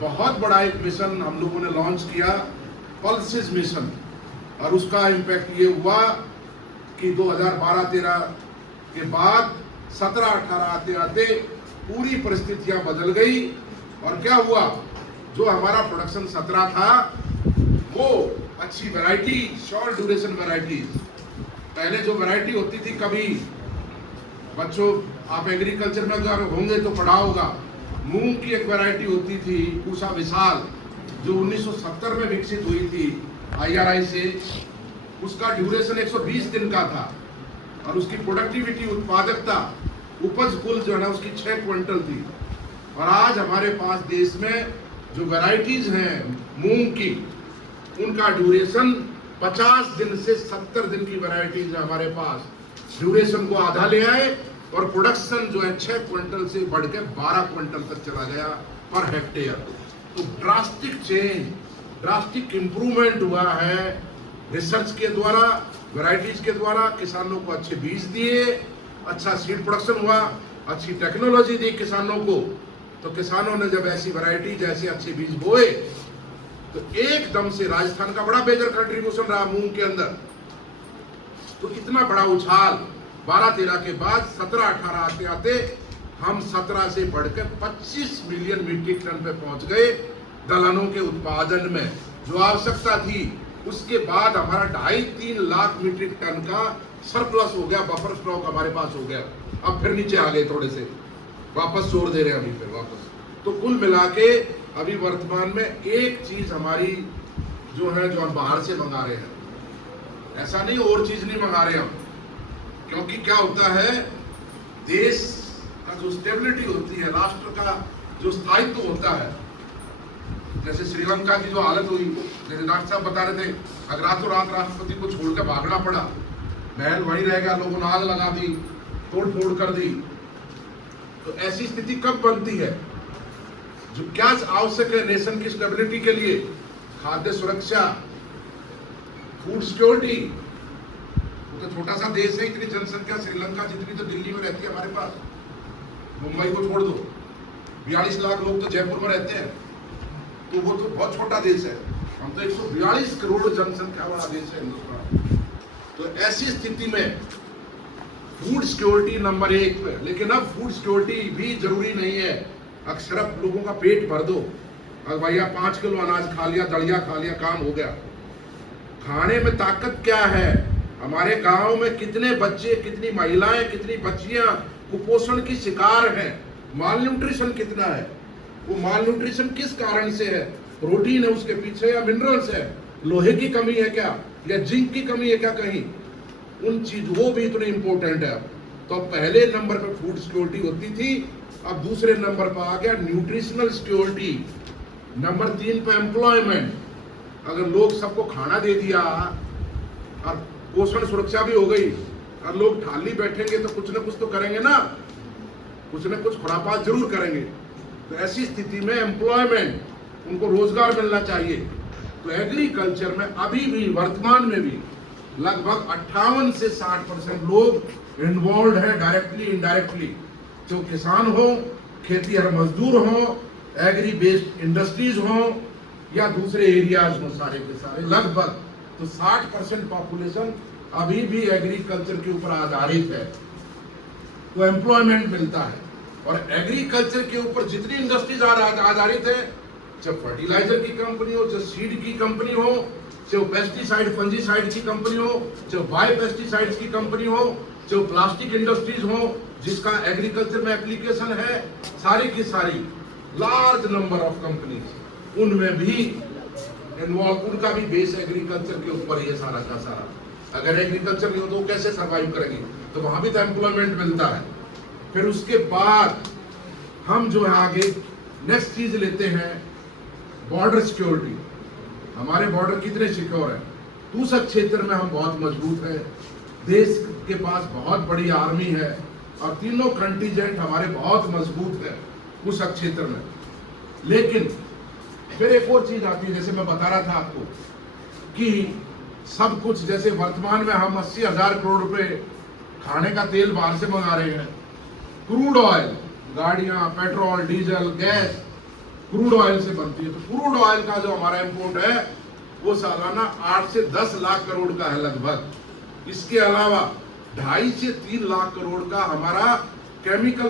बहुत बड़ा एक मिशन हम लोगों ने लॉन्च किया, पल्सेस मिशन, और उसका इम्पैक्ट ये हुआ कि 2012-13 के बाद 17-18 आते आते पूरी परिस्थितियां बदल गई। और क्या हुआ, जो हमारा प्रोडक्शन 17 था वो अच्छी वैरायटी, शॉर्ट ड्यूरेशन वैरायटीज, पहले जो वैरायटी होती थी, कभी बच्चों आप एग्रीकल्चर में अगर होंगे तो पढ़ा होगा, मूंग की एक वैरायटी होती थी पूसा विशाल, जो 1970 में विकसित हुई थी IRI से। उसका ड्यूरेशन 120 दिन का था और उसकी प्रोडक्टिविटी, उत्पादकता, उपज कुल जो है ना उसकी 6 क्विंटल थी। और आज हमारे पास देश में जो वैरायटीज हैं मूंग की, उनका ड्यूरेशन 50 दिन से 70 दिन की वैरायटीज है हमारे पास। ड्यूरेशन को आधा ले आए और प्रोडक्शन जो है 6 क्विंटल से बढ़ के 12 क्विंटल तक चला गया पर हेक्टेयर। तो ड्रास्टिक चेंज, ड्रास्टिक इंप्रूवमेंट हुआ है रिसर्च के द्वारा, वैरायटीज के द्वारा। किसानों को अच्छे बीज दिए, अच्छा सीड प्रोडक्शन हुआ, अच्छी टेक्नोलॉजी दी किसानों को। तो किसानों ने जब ऐसी वैरायटी, जैसे अच्छे बीज बोए, तो एकदम से राजस्थान का बड़ा मेजर कंट्रीब्यूशन रहा मूंग के अंदर। तो इतना बड़ा उछाल 12-13 के बाद 17-18 आते आते हम 17 से बढ़कर 25 मिलियन मीट्रिक टन पे पहुंच गए दलहनों के उत्पादन में। जो आवश्यकता थी, उसके बाद हमारा 2.5-3 लाख मीट्रिक टन का सरप्लस हो गया, बफर स्टॉक हमारे पास हो गया। अब फिर नीचे आ गए, थोड़े से वापस जोड़ दे रहे हैं अभी फिर वापस। तो कुल मिला के अभी वर्तमान में एक चीज हमारी जो है, जो हम बाहर से मंगा रहे हैं, ऐसा नहीं और चीज नहीं मंगा रहे हम। क्योंकि क्या होता है, देश का जो स्टेबिलिटी होती है, राष्ट्र का जो स्थायित्व होता है, जैसे श्रीलंका की जो हालत हुई, जैसे डॉक्टर साहब बता रहे थे, अगर रातों रात राष्ट्रपति को छोड़कर भागना पड़ा, महल वहीं रह गया, लोगों ने आग लगा दी, तोड़ फोड़ कर दी। तो ऐसी स्थिति कब बनती है? जो क्या आवश्यक है नेशन की स्टेबिलिटी के लिए? खाद्य सुरक्षा, फूड सिक्योरिटी। तो छोटा सा देश है, इतनी जनसंख्या श्रीलंका जितनी तो दिल्ली में रहती है हमारे पास, मुंबई को छोड़ दो, 42 लाख लोग तो जयपुर में रहते हैं। तो वो तो बहुत छोटा देश है, हम तो 142 करोड़ जनसंख्या वाला देश है हिंदुस्तान। तो ऐसी स्थिति में फूड सिक्योरिटी नंबर 1 पे। लेकिन अब फूड सिक्योरिटी भी जरूरी नहीं है, अक्सर अब लोगों का पेट भर दो, अब भैया 5 किलो अनाज खा लिया, दलिया खा लिया, काम हो गया। खाने में ताकत क्या है? हमारे गांव में कितने बच्चे, कितनी महिलाएं, कितनी बच्चियां कुपोषण की शिकार हैं, माल न्यूट्रिशन कितना है? वो माल न्यूट्रिशन किस कारण से है? प्रोटीन है उसके पीछे या मिनरल्स है? लोहे की कमी है क्या, या जिंक की कमी है क्या कहीं? उन चीज वो भी इतने इंपॉर्टेंट है। तो पहले नंबर पर फूड सिक्योरिटी होती थी, अब दूसरे नंबर पर आ गया न्यूट्रिशनल सिक्योरिटी। नंबर 3 पे एम्प्लॉयमेंट। अगर लोग सबको खाना दे दिया और पोषण सुरक्षा भी हो गई और लोग थाली बैठेंगे तो कुछ न कुछ तो करेंगे ना, कुछ न कुछ खुरापात जरूर करेंगे। तो ऐसी स्थिति में एम्प्लॉयमेंट, उनको रोजगार मिलना चाहिए। तो एग्रीकल्चर में अभी भी, वर्तमान में भी लगभग 58 से 60% लोग इन्वॉल्व हैं, डायरेक्टली इनडायरेक्टली। जो किसान हो, खेतीहर मजदूर हो, एग्री बेस्ड इंडस्ट्रीज हो, या दूसरे एरियाज हो, सारे के सारे लगभग। तो 60% पॉपुलेशन अभी भी एग्रीकल्चर के ऊपर आधारित है, तो एम्प्लॉयमेंट मिलता है। और एग्रीकल्चर के ऊपर जितनी इंडस्ट्रीज आधारित है, चाहे फर्टिलाइजर की कंपनी हो, चाहे सीड की कंपनी हो, चाहे पेस्टिसाइड फंजीसाइड की कंपनी हो, चाहे बायो पेस्टिसाइड्स की कंपनी हो, चाहे प्लास्टिक इंडस्ट्रीज हो जिसका एग्रीकल्चर में एप्लीकेशन है, सारी की सारी लार्ज नंबर ऑफ कंपनीज, उनमें भी इन्वॉल्व, उनका भी बेस एग्रीकल्चर के ऊपर ही है सारा का सारा। अगर एग्रीकल्चर नहीं हो तो कैसे सर्वाइव करेंगे? तो वहां भी तो एम्प्लॉयमेंट मिलता है। फिर उसके बाद हम जो है आगे नेक्स्ट चीज लेते हैं, बॉर्डर सिक्योरिटी। हमारे बॉर्डर कितने सिक्योर है? तूसक क्षेत्र में हम बहुत मजबूत है, देश के पास बहुत बड़ी आर्मी है और तीनों कंटीजेंट हमारे बहुत मजबूत है उस क्षेत्र में। लेकिन फिर एक और चीज आती है, जैसे मैं बता रहा था आपको कि सब कुछ, जैसे वर्तमान में हम 80,000 करोड़ रुपए खाने का तेल बाहर से मंगा रहे हैं, क्रूड ऑयल, गाड़ियां, petrol, diesel, gas, crude oil से बनती है। तो क्रूड ऑयल का जो हमारा इंपोर्ट है वो सालाना 8 से 10 लाख करोड़ का है लगभग। इसके अलावा 2.5 से 3 लाख करोड़ का हमारा केमिकल